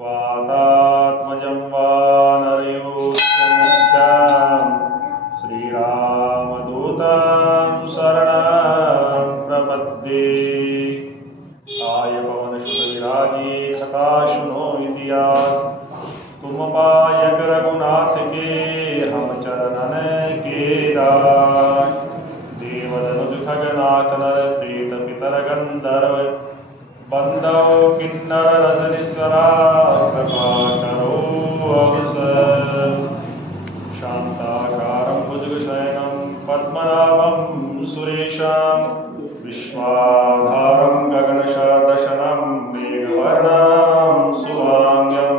वातात्मजं वानरयोऽस्यमुख्यं श्रीरामदूतं शरणं प्रपद्ये। आय पवनसुत विराजे कथा सुनो इतिहास, तुम पायक रघुनाथ के हम चरणन के दास। देवदनुज खगनाथ नर प्रेत पितर गंधर्व, बंदव किन्नर रजनीश्वरा कृपा करो अवसर। शांताकारं भुजगशयनं पद्मनाभं सुरेशं, विश्वाधारं गगनसदृशं मेघवर्णं शुभांगं।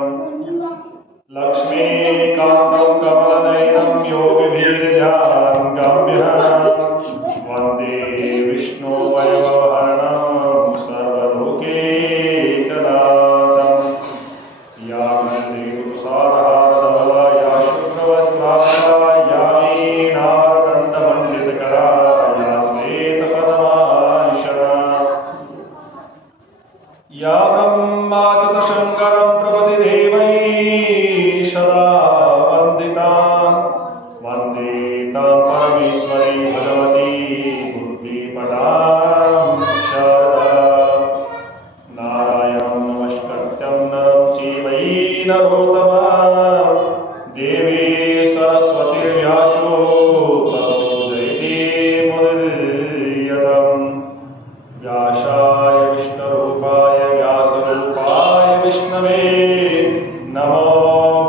लक्ष्मीकान्तं कमलनयनं योगिभिर्ध्यानं गम्यं, वन्दे विष्णुवैभवहरणं सर्वलोकैकनाथं। या वन्देतुषारहारधवला या शुभ्रवस्त्रांगा, या वीणादण्डमण्डितकरा, या श्वेतपद्मासना, या ब्रह्माच्युतशङ्करं प्रभृतिदेवैः सदा वन्दितां। वन्दे तां परमेश्वरीं भगवती बुद्धिप्रदां शारदां। नारायणं नमस्कृत्यं नरं चैव नरोत्तमं, देवी सरस्वतीर्व्यासो ततो जयतीमुदीरयम्। व्यासाय विष्णुरूपाय व्यासरूपाय विष्णवे, नमो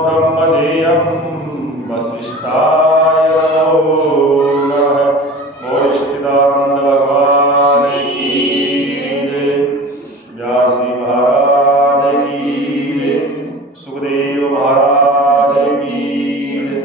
ब्रह्मदेयं वसिष्ठाय नमो नमः। बोल सच्चिदानंद भगवान की जय, व्यासी महाराज की जय, सुखदेव महाराज की जय।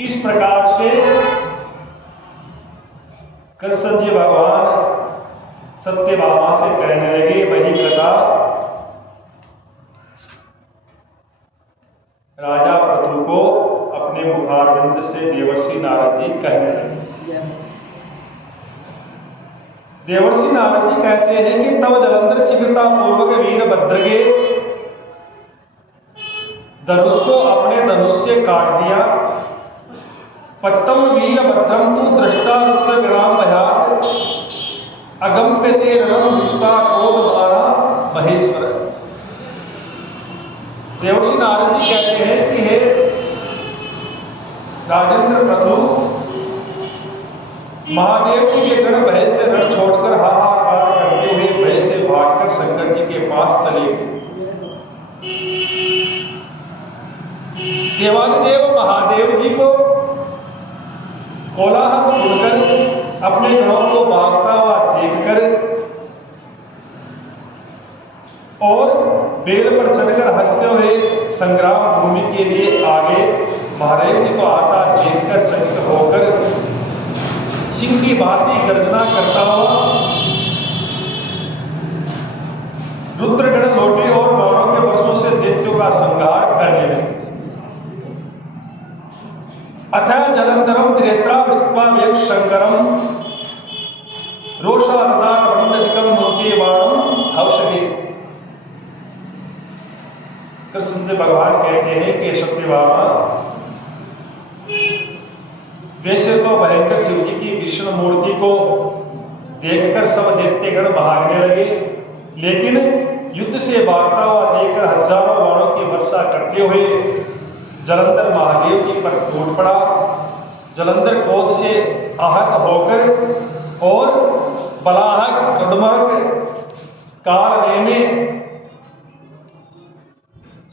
इस प्रकार से कृष्ण जी भगवान सत्यभामा से कहने लगे, वही कथा राजा पृथु को अपने मुखारविंद से देवर्षि नारद जी कहने लगे। देवर्षि नारद जी कहते हैं कि तब जलंधर शीघ्रता पूर्वक वीरभद्र के धनुष को अपने धनुष से काट दिया। पट्टम वीरभद्रम तु दृष्टा रुद्रगणाम भयात, अगम्प्यते रणं दृष्टा क्रोधमाना महेश्वर। देवर्षि नारद जी कहते हैं कि हे राजेंद्र प्रभु, महादेव जी के गण भय से रण छोड़कर हाहाकार करते हुए भय से भागकर शंकर जी के पास चले गए। देवादिदेव महादेव जी को कोलाहल सुनकर, अपने गणों को भागता हुआ देखकर और बेल पर चढ़कर हंसते हुए संग्राम भूमि के लिए आगे महादेव जी को आता देखकर चकित होकर सिंह की भांति गर्जना करता हुआ रुद्रगण लौटे और बाणों के वर्षों से दैत्यों का संहार करने लगे। अतः जलंधरम त्रेत्रा वृत्वा वेग शंकरम, रोषादार वंदनिकम मुंचे बाणम हवशगे। कृष्ण जी भगवान कहते हैं कि सत्यभामा, वैसे तो भयंकर शिव जी की विष्णु मूर्ति को देखकर सब दैत्यगण भागने लगे, लेकिन युद्ध से भागता हुआ देखकर हजारों बाणों की वर्षा करते हुए जलंधर महादेव जी पर टूट पड़ा। जलंधर क्रोध से आहत होकर और बलाहक कडमर्क काल में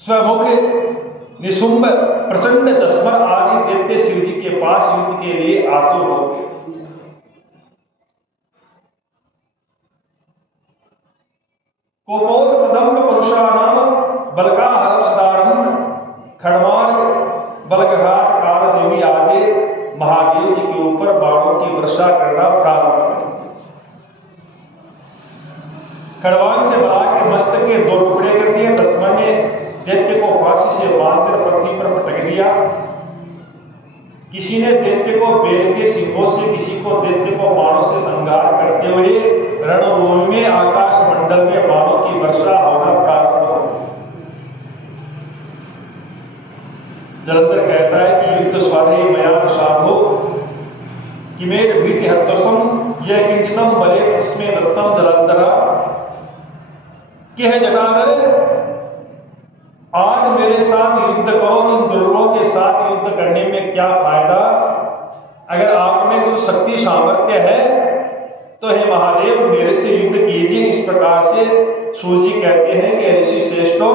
स्वमुख निशुंभ प्रचंड दस्मर आदि दैत्य शिव जी के पास युद्ध के लिए आतुर हो गए। कोपोत कदम्ब पुरुषानाम बलका हर्षदारम खड़मार्ग बलघात काल देवी आदि महादेव जी के ऊपर बाणों की वर्षा करना प्रारंभ कर दिया। खड़वांग से बला के मस्तक के 2 टुकड़े कर दिए। दशमन्य दैत्य को फांसी से बांधकर पृथ्वी पर पटक दिया। किसी ने दैत्य को बैल के सिंगों से, किसी को दैत्य को बाणों से संहार करते हुए रणभूमि में आकाश मंडल में बाणों की वर्षा होना प्रारंभ हो गई। जलंधर कहता है कि युद्ध स्वाधे मयान साधो किमेर भीति हतोस्तम यह किंचितम बले तस्में दत्तम जलंधरा कि है जटाधर, आज मेरे साथ युद्ध करो। इन दुर्गों के साथ युद्ध करने में क्या फायदा? अगर आप में कुछ शक्ति सामर्थ्य है तो हे महादेव मेरे से युद्ध कीजिए। इस प्रकार से सूर्य जी कहते हैं कि ऋषि श्रेष्ठों,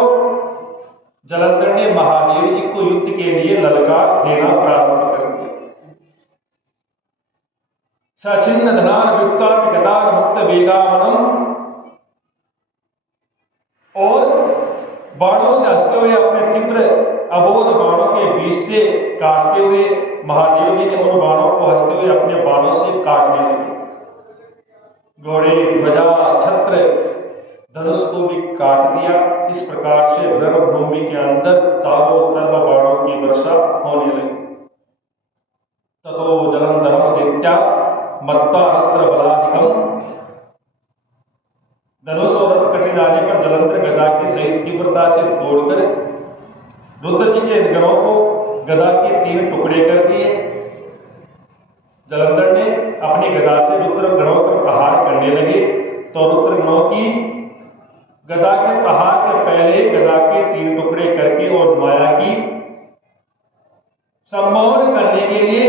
जलंधर ने महादेव जी को युद्ध के लिए ललकार देना प्रारंभ कर दिया। सचिन्न धनान वियुक्तात् गदार मुक्त वेगावनम, और बाणों से हंसते हुए अपने तीव्र अबोध बाणों के बीच से काटते हुए महादेव जी ने उन बाणों को हंसते हुए अपने बाणों से काटने लगे। घोड़े, ध्वजा, छत्र, धनुष को भी काट दिया। इस प्रकार से रणभूमि के अंदर चारों तरफ बाणों की वर्षा होने लगी। ततो जलंधरम दैत्या मत्वा रुद्र बलाधिकम, धनुष और रथ कटे जाने पर जलंधर गदा के सहित तीव्रता से तोड़कर रुद्र जी के गणों को गदा के 3 टुकड़े कर दिए। जलंधर ने अपनी गदा से रुद्र गणों पर प्रहार करने लगे तो रुद्र गणों की गदा के प्रहार के पहले गदा के 3 टुकड़े करके और माया की सम्मोहन करने के लिए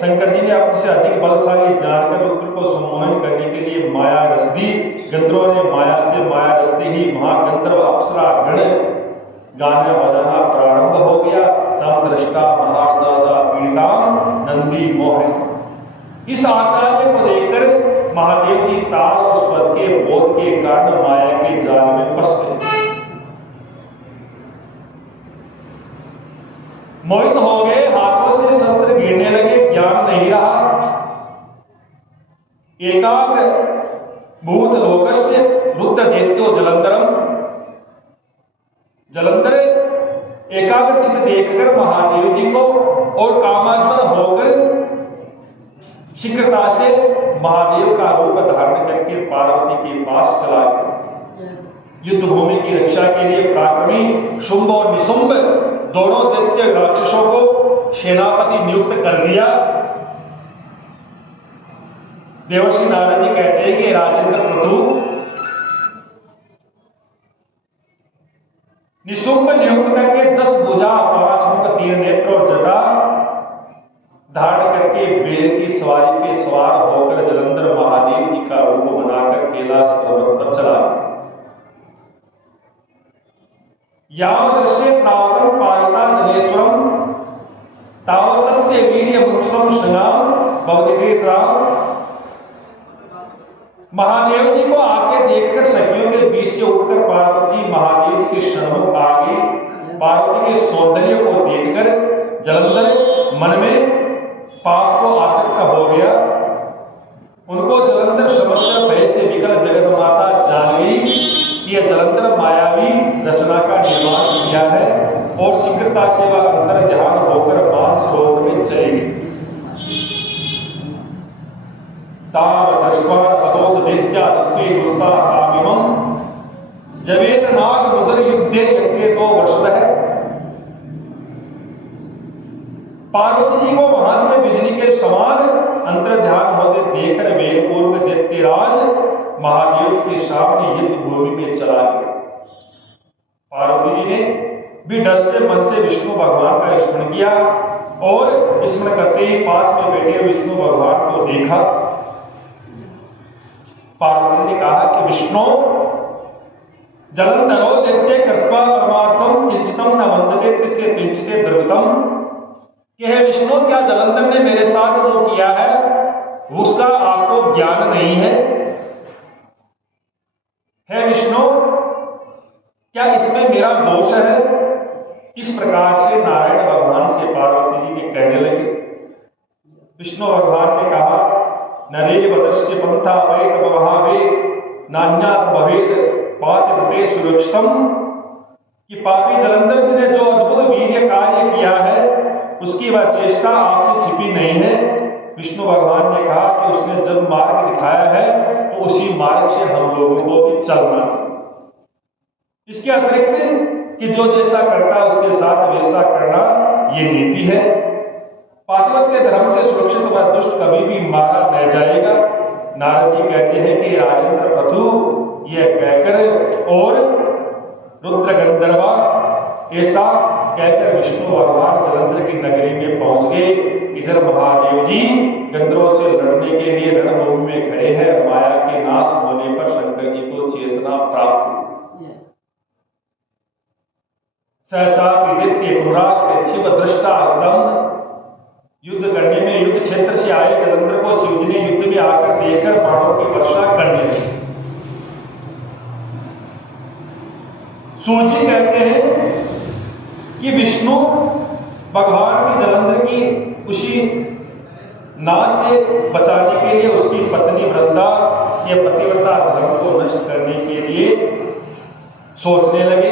शंकर जी ने अपने से अधिक बलशाली जानकर रुद्र को सम्मोहन करने के लिए माया रस दी। गंधर्वों ने माया से माया रसते ही महागंधर्व अप्सरा गण गाना बजाना प्रारंभ हो गया। तम दृष्टा महादादा पीड़िताम नंदी मोहन। इस आचार्य को देखकर महादेव जी ताल और स्वर के बोध के कारण माया के जाल में फंस गए, मोहित हो गए, हाथों से शस्त्र गिरने लगे, ज्ञान नहीं रहा। एकाग्र भूत लोकस्य रुद्र दैत्यो जलंधरम, जलंधर एकाग्र चित्त देखकर महादेव जी को और कामाज्वल होकर शीघ्रता से महादेव का रूप धारण करके पार्वती के पास चला गया। युद्ध भूमि की रक्षा के लिए पराक्रमी शुंभ और निशुंभ दोनों दैत्य राक्षसों को सेनापति नियुक्त कर दिया। देवर्षि नारद जी कहते हैं कि राजेंद्र प्रभु, निशुंभ नियुक्त करके 10 भुजा 5 मुख 3 नेत्र और जटा धारण करके बैल की सवारी पे सवार होकर जलंधर महादेव जी का रूप बनाकर कैलाश पर्वत पर चला गया। यावदृश्य तावतं पालिता जनेश्वरम तावतस्य वीर्यमुच्चरम श्रृंगाम भवतीतीर्थराम। महादेव जी को आके देखकर सखियों के बीच से उठकर पार्वती महादेव जी के सन्मुख आ गई। पार्वती के सौंदर्य को देखकर जलंधर मन में पाप को आसक्त हो गया। उनको जलंधर समझकर भय से विकल जगत माता जान गई कि यह जलंधर मायावी रचना का निर्माण किया है और शीघ्रता से वह अंतर ध्यान होकर मानसरोवर में चली गई। ताम दृष्ट्वा ततोत दैत्या तत्वे गुरुता तामिमं जवेन नाग मुदर युद्धे यज्ञे 2 वर्षतः। पार्वती जी को वहां से बिजली के समान अंतर ध्यान होते देखकर वेगपूर्व दैत्यराज महादेव के सामने युद्ध भूमि में चला गया। पार्वती जी ने भी डर से मन से विष्णु भगवान का स्मरण किया और स्मरण करते ही पास में बैठे विष्णु भगवान को देखा। पार्वती ने कहा कि विष्णु, जलंधरो दैत्य कृत्वा परमार्थम किंचितम न वंदते तिष्ठे तिंचिते द्रवितम। कि है विष्णु, क्या जलंधर ने मेरे साथ जो किया है उसका आपको ज्ञान नहीं है? है विष्णु, क्या इसमें मेरा दोष है? इस प्रकार से नारायण भगवान से पार्वती जी के कहने लगे। विष्णु भगवान ने कहा नरेवदस्य पंथा वैत बवहावे नान्याथ भवेद पातिव्रते सुरक्षितम। कि पापी जलंधर जी ने जो अद्भुत वीर्य कार्य किया है उसकी वह चेष्टा आपसे छिपी नहीं है। विष्णु भगवान ने कहा कि उसने जब मार्ग दिखाया है तो उसी मार्ग से हम लोगों को भी चलना चाहिए। इसके अतिरिक्त कि जो जैसा करता है उसके साथ वैसा करना ये नीति है। पातिव्रत्य धर्म से सुरक्षित वह दुष्ट कभी भी मारा न जाएगा। नारद जी कहते हैं कि राजेंद्र प्रभु यह कहकर और रुद्र गंधर्वा ऐसा कहकर विष्णु भगवान जलंधर की नगरी में पहुंच गए। इधर महादेव जी गंधर्वों से लड़ने के लिए रणभूमि में खड़े हैं। माया के नाश होने पर शंकर जी को चेतना प्राप्त हुई। सहचापिदित्य पुराक्त शिव दृष्टा दम। युद्ध करने में युद्ध क्षेत्र से आए जलंधर को शिव जी ने युद्ध में आकर देखकर बाणों की वर्षा करने लगी। सूजी कहते हैं कि विष्णु भगवान की जलंधर की उसी नाश से बचाने के लिए उसकी पत्नी वृंदा ये पतिव्रता धर्म को नष्ट करने के लिए सोचने लगे।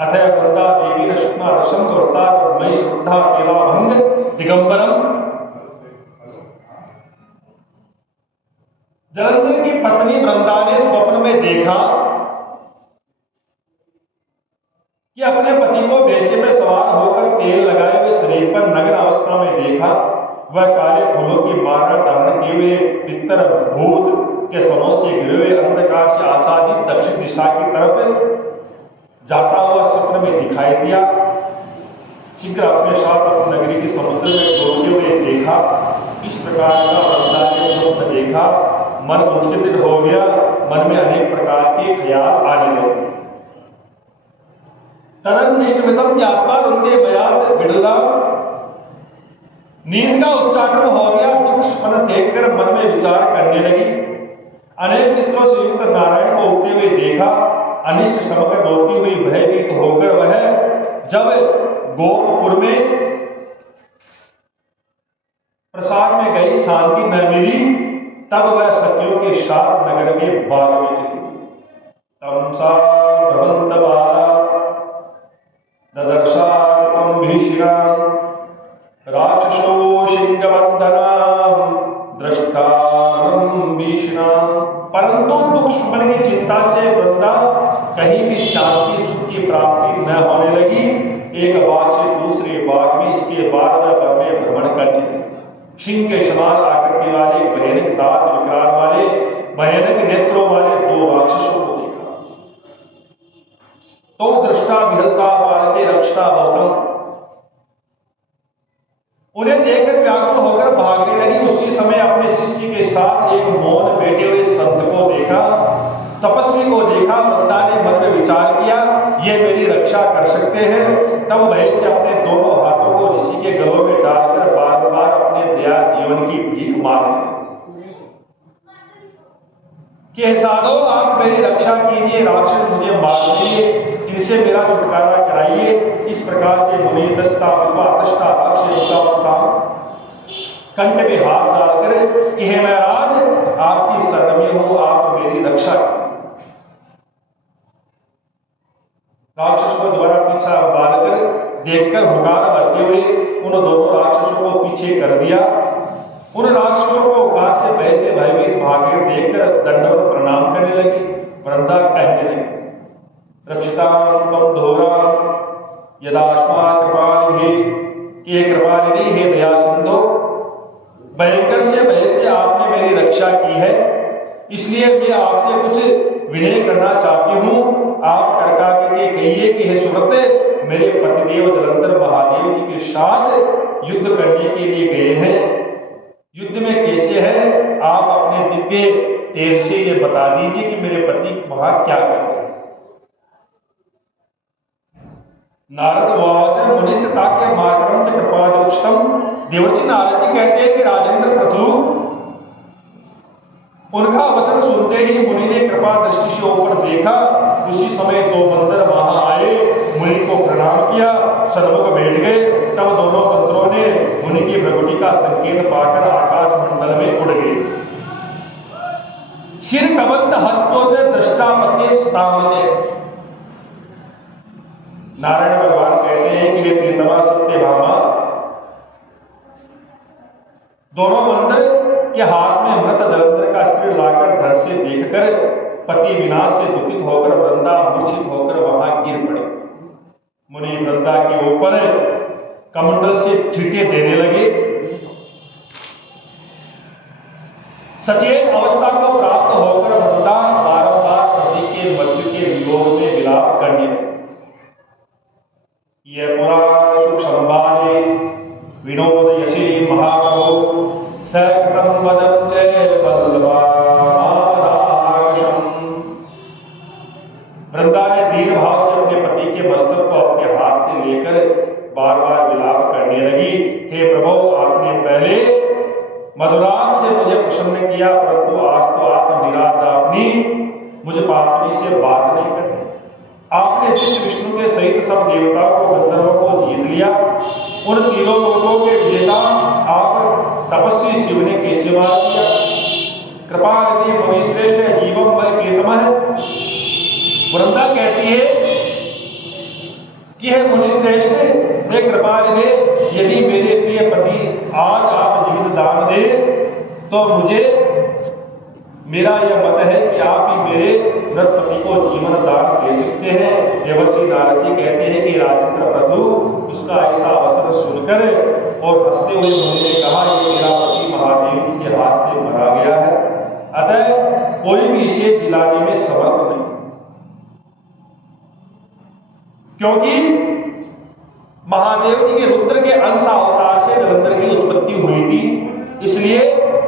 अतः वृंदा देवी रश्मा रसम व्रता मई श्रद्धा केला भंग दिगंबरम। जलंधर की पत्नी वृंदा ने स्वप्न में देखा कि अपने पति को बेशे में सवार होकर तेल लगाए हुए शरीर पर नग्न अवस्था में देखा। वह काले फूलों की माला धारण किए हुए पितर भूत के समों से गिरे हुए अंधकार से आसादित दक्षिण दिशा की तरफ जाता हुआ स्वप्न में दिखाई दिया। शीघ्र अपने साथ अपनी नगरी के समुद्र में डूबते हुए देखा। इस प्रकार का वृंदा ने स्वप्न देखा। मन उत्तेजित हो गया। मन में अनेक प्रकार के ख्याल आने लगे। तदनिष्टमितम ज्ञात्वा रुंदे मयात विडला। नींद का उच्चाटन हो गया। दुख स्मरण देखकर मन में विचार करने लगी। अनेक चित्रों से युक्त नारायण को उगते हुए देखा। अनिष्ट समकर रोती हुई भयभीत होकर वह जब गोपपुर में प्रसाद में गई शांति न मिली तब वह सखियों के साथ नगर के बाग में चली। तमसा भ्रमंत बाला ददर्शातम भीषणा राक्षसो सिंहवंदनाम दृष्टानम भीषणा। परंतु दुख स्मरण की चिंता से वृंदा कहीं भी शांति सुख की प्राप्ति न होने लगी। एक बाग से दूसरे बाग में इसके बाद वह वन में भ्रमण करने लगी। सिंह के समान आकृति वाले भयानक दांत विकार वाले भयानक नेत्रों वाले दो राक्षसों को देखा। तो दृष्टा विहलता पालते रक्षता गौतम। उन्हें देखकर व्याकुल होकर भागने लगी। उसी समय अपने शिष्य के साथ एक मौन बैठे हुए संत को देखा। तपस्वी को देखा। वृंदा ने मन में विचार किया ये मेरी रक्षा कर सकते हैं। तब भय से अपने दोनों हाथों को ऋषि के गलों में डालकर बार बार अपने दया जीवन की भीख मांगी कि साधो आप मेरी रक्षा कीजिए। राक्षस मुझे मार दीजिए। इनसे मेरा छुटकारा कराइए। इस प्रकार से मुनि दस्ता कंठ में हाथ डालकर कि हे महाराज आपकी शरण में हूं। आप मेरी रक्षा करें। राक्षस को दोबारा पीछा डालकर देखकर हुकार भरते हुए उन दोनों राक्षसों को पीछे कर दिया। उन राक्षसों को हुकार से भय से भयभीत भागे देखकर दंडवत प्रणाम करने लगी। वृंदा कहने लगी रक्षितां त्वं धोरा यदास्मात् कृपानिधि। कि कृपानिधि हे दया सिंधु भयंकर से भय से आपने मेरी रक्षा की है। इसलिए मैं आपसे कुछ विनय करना चाहती हूं। आप करका के कहिए कि हे सुव्रत मेरे पतिदेव जलंधर महादेव जी के साथ युद्ध करने के लिए गए हैं। युद्ध में कैसे है आप अपने दिव्य तेज से ये बता दीजिए कि मेरे पति वहां क्या कर रहे हैं। नारद वाच मुनिस्ता के मार्गम से कृपा दुष्टम। देवर्षि नारद जी कहते हैं कि राजेंद्र प्रभु उनका वचन सुनते ही मुनि ने कृपा दृष्टि से ऊपर देखा। उसी समय दो बंदर वहां आए। मुनि को प्रणाम किया। सन्मुख बैठ गए। तब दोनों बंदरों ने मुनि की भ्रगुटी का संकेत पाकर आकाश मंडल में उड़ गए। शिर कबंध हस्तोज दृष्टापते स्तामजे। नारायण भगवान कहते हैं कि हे प्रियतमा सत्यभामा, दोनों मंदिर के हाथ में मृत जलंधर का सिर लाकर धड़ से देखकर पति विनाश से दुखित होकर वृंदा मूर्छित होकर वहां गिर पड़े। मुनि वृंदा के ऊपर कमंडल से छींटे देने लगे। सचेत अवस्था को प्राप्त होकर वृंदा बारंबार पति के मृत्यु के वियोग में विलाप करने लगे। यह पुराण सुख संवादे विनोद यशी महाप्रभु सखतम पदम जय बल्लभाराक्षम। वृंदा ने दीन भाव से अपने पति के मस्तक को अपने हाथ से लेकर बार बार विलाप करने लगी। हे प्रभु, आपने पहले मधुराग से मुझे प्रसन्न किया, परंतु आज तो आप निरादापनी मुझ पापनी से बात नहीं करते। आपने जिस विष्णु के सहित सब देवताओं को गंधर्वों को जीत लिया, उन तीनों लोगों के विजेता आप तपस्वी शिव ने कैसे मार दिया? कृपा निधि मुनि श्रेष्ठ जीवम वै प्रियतम है। वृंदा कहती है कि हे मुनि श्रेष्ठ, हे कृपा निधि, यदि मेरे प्रिय पति आज आप जीवित दान दे तो मुझे मेरा यह मत है कि आप ही मेरे मृत पति को जीवन दान दे सकते हैं। देवर्षि नारद जी कहते हैं कि राजेंद्र प्रभु उसका ऐसा अवसर सुनकर और हंसते हुए मुनि ने कहा, ये मेरा पति महादेव के हाथ से मरा गया है, अतः कोई भी इसे जिलाने में समर्थ नहीं, क्योंकि महादेव जी के रुद्र के अंश अवतार से जलंधर की उत्पत्ति हुई थी। इसलिए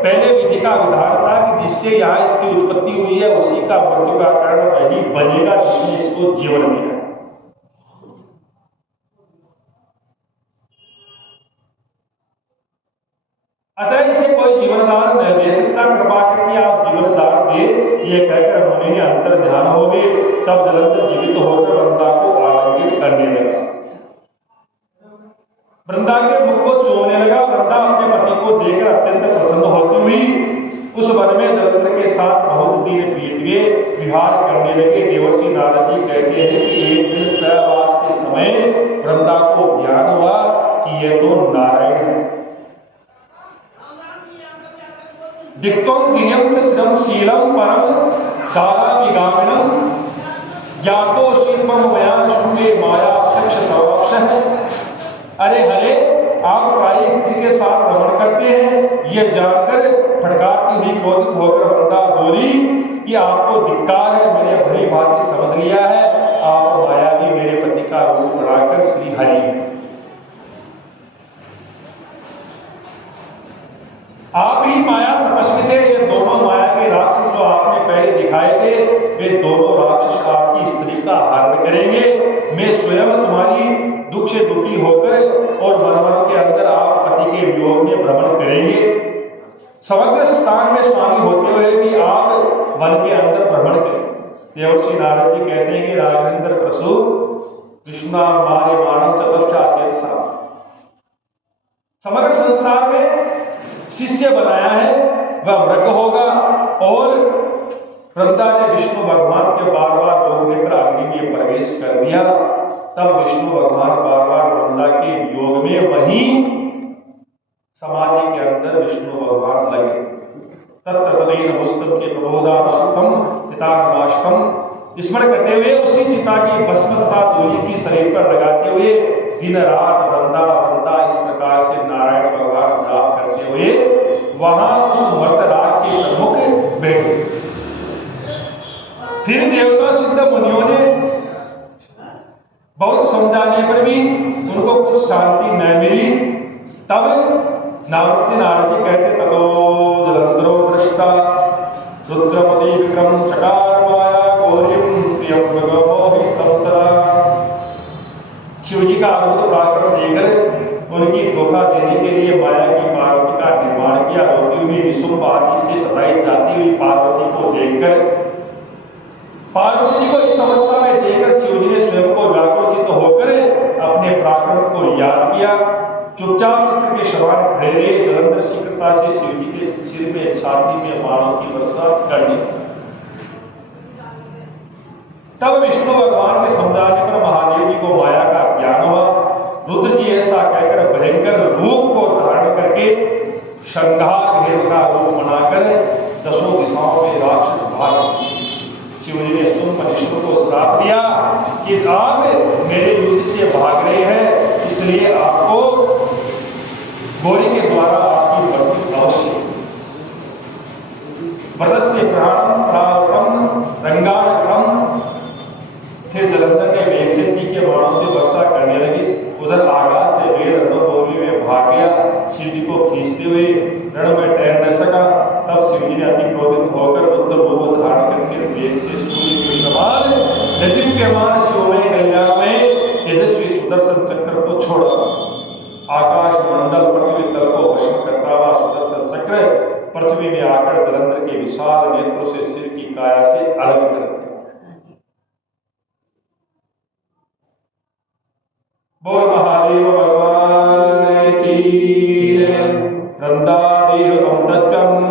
पहले विधि का विधान था कि जिससे यहां इसकी उत्पत्ति हुई है उसी का मृत्यु का कारण वही बनेगा जिसने इसको जीवन दिया। अतः इसे कोई जीवनदान नहीं दे सकता, कृपा करके आप जीवनदान दे। ये कहकर मुनि ने अंतर ध्यान हो गए। तब जलंधर जीवित होकर वृंदा को आलिंगित करने लगा, वृंदा के मुख को चूमने लगा। वृंदा अपने पति को देखकर अत्यंत प्रसन्न होती हुई उस वन में जलंधर के साथ बहुत दिन बीत गए, विहार करने लगे। देवर्षि नारद जी कहते हैं कि एक दिन सहवास के समय वृंदा को ज्ञान हुआ कि यह तो नारायण है। दिक्तम दिनम चिरम शीलम परम दारा विगामिनम ज्ञातो शिल्पम मयान शुभे माया अक्षक्ष सवक्षः। अरे हरे, आप प्राय स्त्री के साथ भ्रमण करते हैं, यह जानकर फटकारती हुई क्रोधित होकर वृंदा बोली कि आपको धिक्कार है, मैंने भली भांति समझ लिया है, आप माया भी मेरे पति का रूप बढ़ाकर श्री हरि है। आप ही माया तपस्वी थे। ये दोनों माया के राक्षस जो आपने पहले दिखाए थे, वे दोनों राक्षस आपकी स्त्री का हरण करेंगे। मैं स्वयं तुम्हारी दुख से दुखी होकर और वन के अंदर आप पति के वियोग में भ्रमण करेंगे। समग्र स्थान में स्वामी होते हुए भी आप वन के अंदर भ्रमण करें। देवर्षि नारद जी कहते हैं कि राघवेंद्र प्रसु विष्णु मारे मानव चतुष्टाचेत सा। समग्र संसार में शिष्य बनाया है वह मृग होगा। और वृंदा ने विष्णु भगवान के बार बार रोक देकर अग्नि में प्रवेश कर दिया। तब विष्णु भगवान बार बार वृंदा के योग में वहीं समाधि के अंदर विष्णु भगवान लगे। तत्तदेन मुस्तम के प्रबोधात्म पितामाष्टम स्मरण करते हुए उसी चिता की भस्मता धूलि की शरीर पर लगाते हुए दिन रात वृंदा वृंदा इस प्रकार से नारायण भगवान जाप करते हुए वहां उस मर्त राग के सम्मुख बैठे। फिर देवता सिद्ध मुनियों ने बहुत समझाने पर भी उनको कुछ शांति न मिली। तब नारद से नारद जी कहते, ततो जलंधरो दृष्टा रुद्रपति विक्रम चकार माया गौरीम प्रियम मोहितम तदा। शिव जी का अद्भुत पराक्रम देखकर उनकी धोखा देने के लिए माया की पार्वती का निर्माण किया। रोती हुई निशुंभ आदि से सताई जाती हुई पार्वती को देखकर पार्वती जी को इस अवस्था में देखकर शिव जी ने स्वयं को व्याकुलचित होकर अपने पराक्रम को याद किया। चुपचाप चित्र के समान खड़े रहे। जलंधर शीघ्रता से शिव जी के सिर में छाती में बाणों की वर्षा करने लगा। भयंकर रूप को धारण करके श्रृंगार घेर का रूप बनाकर दसों दिशाओं में राक्षस भाग। शिव जी ने सुमनिष्ठु को श्राप दिया कि आप मेरे युद्ध से भाग रहे हैं, इसलिए आपको गौरी के द्वारा आपकी मृत्यु अवश्य। वरस्य प्राणम प्रावतम रंगाणकम। फिर जलंधर ने वेग से तीखे बाणों से वर्षा करने लगी। उधर आकाश से वेद रणभूमि में भाग गया, शिव जी को खींचते हुए रण में ठहर न सका। तब शिव जी ने अति क्रोधित होकर उत्तर रूप धारण करके वेग से सूर्य के समान दीप्यमान शिवमय कल्याण में तेजस्वी सुदर्शन चक्र को छोड़ा। आकाश मंडल पृथ्वी तल को भस्म करता हुआ सुदर्शन चक्र पृथ्वी में आकर जलंधर के विशाल नेत्रों से सिर की काया से अलग कर दिया। बोल महादेव भगवान की जय। वृंदादेव तम तत्कम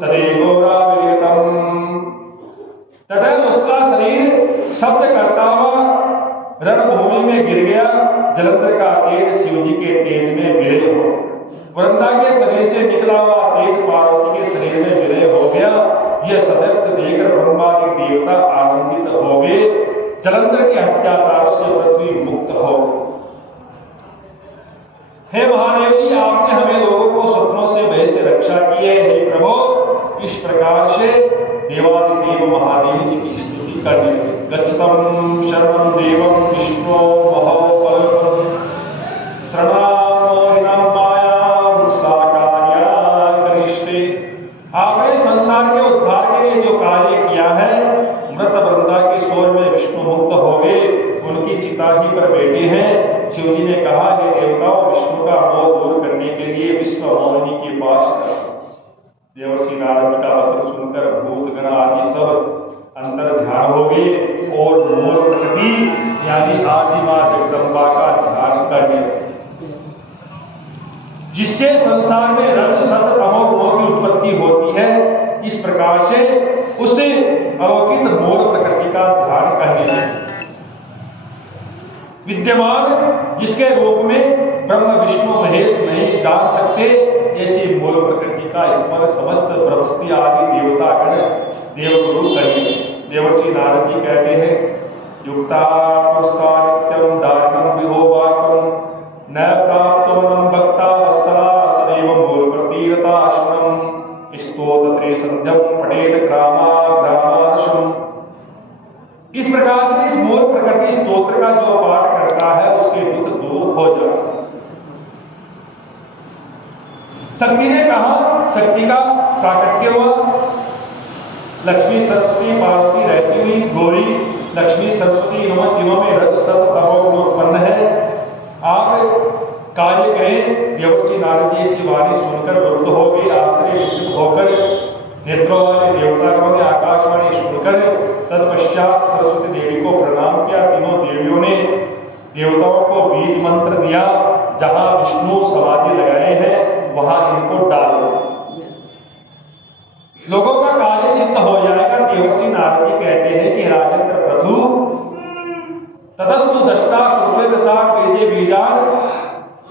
तदेव राविगतम। तथा उसका शरीर शब्द करता हुआ रणभूमि में गिर गया। जलंधर का तेज शिव जी के तेज में विलय हो, वृंदा के शरीर से निकला हुआ तेज पार्वती के शरीर में विलय हो गया। यह सदस्य देखकर ब्रह्मादि देवता आनंदित हो गए। जलंधर के अत्याचारों से पृथ्वी मुक्त हो। हे महादेव जी, आपने हमें लोगों को स्वप्नों से भय से रक्षा की है। हे प्रभु, इस प्रकार से देवादिदेव महादेव जी की स्तुति करने लगे। गच्छतम शरणं देवं विष्णु महोपलम् शरणामोहिनं मायां साकार्या करिष्ये। आपने संसार के उद्धार के लिए जो कार्य किया है, मृत वृंदा के शोर में विष्णु मुक्त हो गए, उनकी चिता ही पर बैठे हैं। शिव जी ने कहा, हे देवताओं, विष्णु का मोह दूर करने के लिए विश्व मोहिनी के पास। देवर्षि नारद का वचन सुनकर भूतगण आदि सब अंतर ध्यान हो गए और मूल प्रकृति यानी आदि मां जगदम्बा का ध्यान करने लगे, जिससे संसार में रज सत तमो गुणों की उत्पत्ति होती है। इस प्रकार से उसे अलौकिक मूल प्रकृति का ध्यान करने लगे। विद्यमान जिसके रूप में ब्रह्म विष्णु महेश नहीं जान सकते, ऐसी मूल प्रकृति का स्मरण समस्त बृहस्पति आदि देवतागण देवगुरु करिए। देवर्षि नारद जी कहते हैं, युक्ता पुरस्ता नित्यम दारुणम विहोवाकम न प्राप्तवनं भक्ता वत्सला सदैव मूल प्रतीरताश्रम स्तोत्र संध्यम पठेत ग्रामाग्रामार्षम। इस प्रकार से इस मूल प्रकृति स्तोत्र का जो पाठ करता है, उसके दुख दूर हो जाए। शक्ति ने कहा, शक्ति का प्राकट्य हुआ। लक्ष्मी सरस्वती पार्वती रहती हुई गौरी लक्ष्मी सरस्वती इन तीनों में रज सत तमो गुण उत्पन्न है। आप कार्य करें। देवर्षि नारद जी ऐसी वाणी सुनकर रुद्ध हो गए। आश्चर्य विचलित होकर नेत्रों वाले देवतागणों ने आकाशवाणी सुनकर तत्पश्चात सरस्वती देवी को प्रणाम किया। तीनों देवियों ने देवताओं को बीज मंत्र दिया, जहां विष्णु समाधि लगाए हैं वहां इनको डाल दो, लोगों का कार्य सिद्ध हो जाएगा। देवर्षि नारद जी कहते हैं कि राजेंद्र प्रभु ततस्तु दष्टा सुस्वेदता बीजे बीजान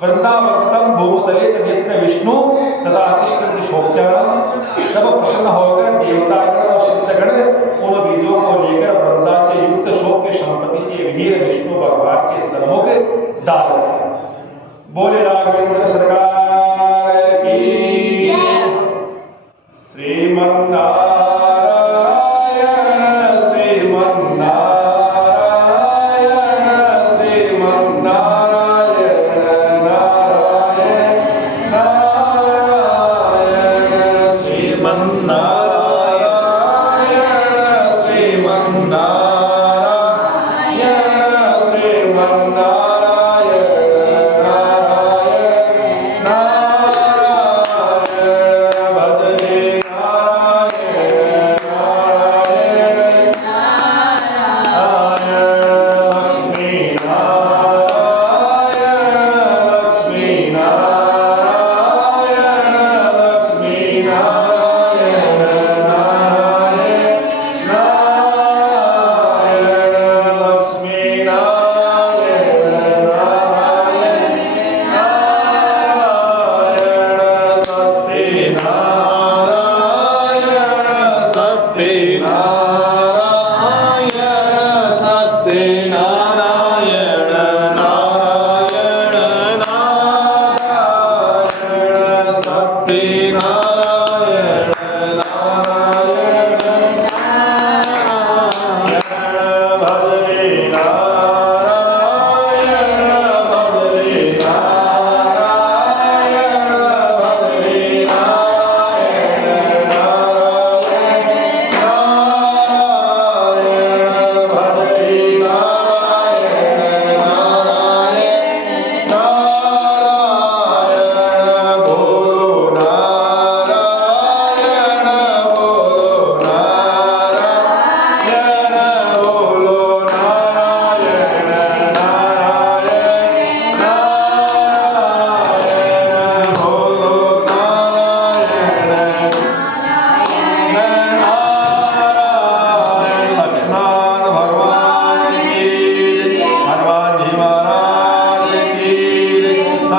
वृंदावतम भूतले तदेत्र विष्णु तथा तिष्ठति शोक्याणम। तब प्रसन्न होकर देवतागण और सिद्धगण उन बीजों को लेकर वृंदा से युक्त शोक संपत्ति से विहीन विष्णु भगवान के सम्मुख डाल दिया। बोले राघवेंद्र सरकार की। श्रीमन्नारायण श्रीमन्नारायण श्रीमन्नारायण नारायण नारायण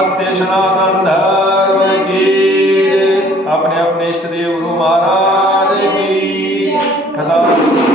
सत्य सनातन धर्म की जय। अपने अपने इष्ट देव गुरु महाराज की कथा